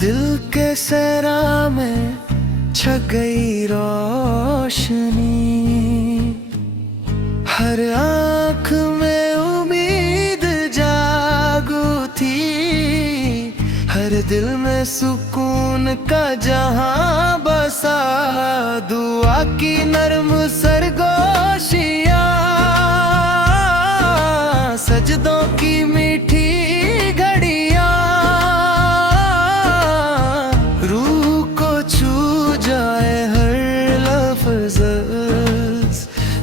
दिल के सहरा में छक गई रोशनी, हर आँख में उम्मीद जागू थी, हर दिल में सुकून का जहां बसा। दुआ की नरम सरगोशियां, सजदों की मीठी घड़ियां, रूह को छू जाए हर लफ्ज़।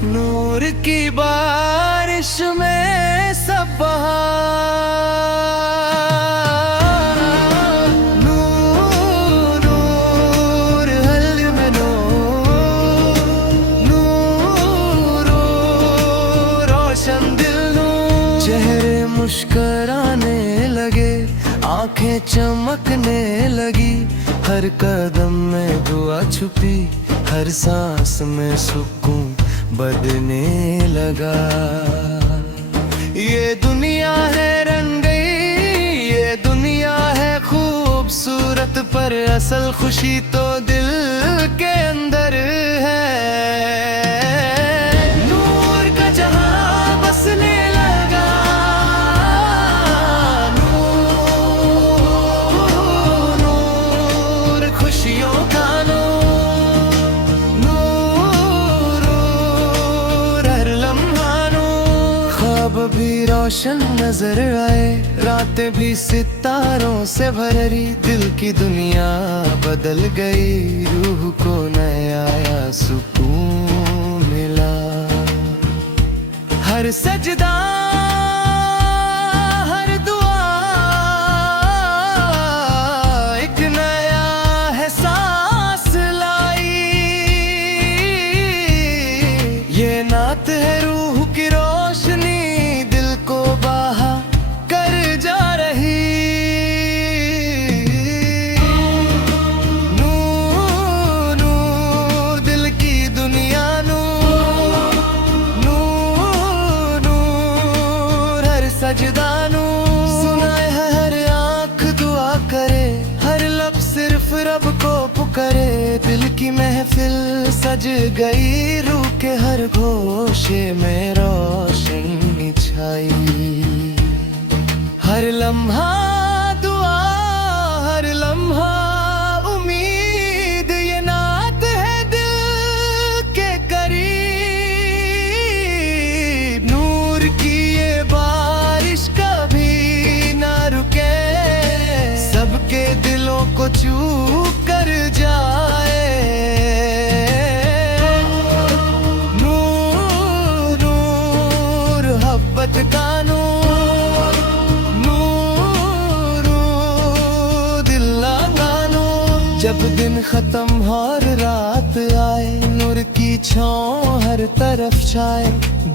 नूर की बारिश में सब चेहरे मुस्कराने लगे, आंखें चमकने लगी, हर कदम में दुआ छुपी, हर सांस में सुकून बढ़ने लगा। ये दुनिया है रंगई, ये दुनिया है खूबसूरत, पर असल खुशी तो दिल के अंदर है। ख्वाब भी रोशन नजर आए, रातें भी सितारों से भरी, दिल की दुनिया बदल गई, रूह को नया सुकून मिला। हर सजदा हर दुआ एक नया एहसास लाई, ये नात है रूह की रोशनी, दिल को बाहा कर जा रही। नूर नूर दिल की दुनिया, नूर नूर नूर हर सजदा नूर। सुनाए हर आँख दुआ करे, हर लब सिर्फ रब को पुकारे, दिल की महफिल सज गई, रूह के हर गोशे में रोशनी छाई। हर लम्हा दुआ हर लम्हा उम्मीद, ये नात है दिल के करीब। नूर की ये बारिश कभी ना रुके, सबके दिलों को छू कर जाए। नूर नूर मोहब्बत का नूर, नूर दिल का नूर। जब दिन खत्म और रात आए, नूर की छाँव हर तरफ छाए,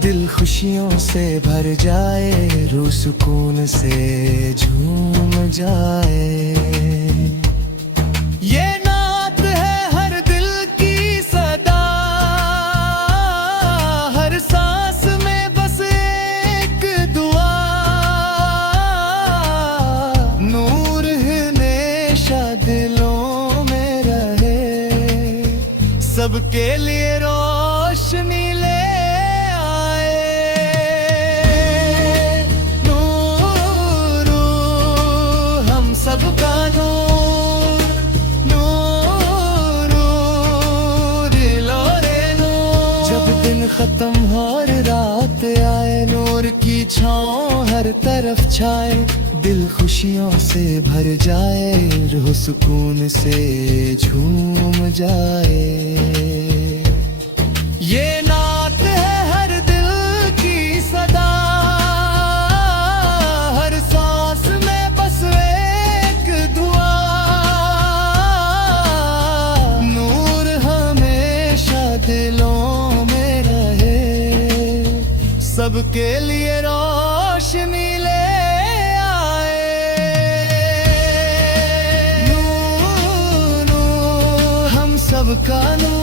दिल खुशियों से भर जाए, रूह सुकून से झूम जाए। ये नात है हर दिल की सदा, हर सांस में बस एक दुआ। नूर हमेशा दिलों में रहे, सबके लिए रोशनी ले सबका नूर, नूर दिलो रे नूर। जब दिन खत्म और रात आए, नूर की छाँव हर तरफ छाए, दिल खुशियों से भर जाए, रूह सुकून से झूम जाए। ये नात है हर दिल की सदा, हर सांस में बस एक दुआ। नूर हमेशा दिलों में रहे, सबके लिए रोशनी ले आए। नूर नूर हम सबका नूर।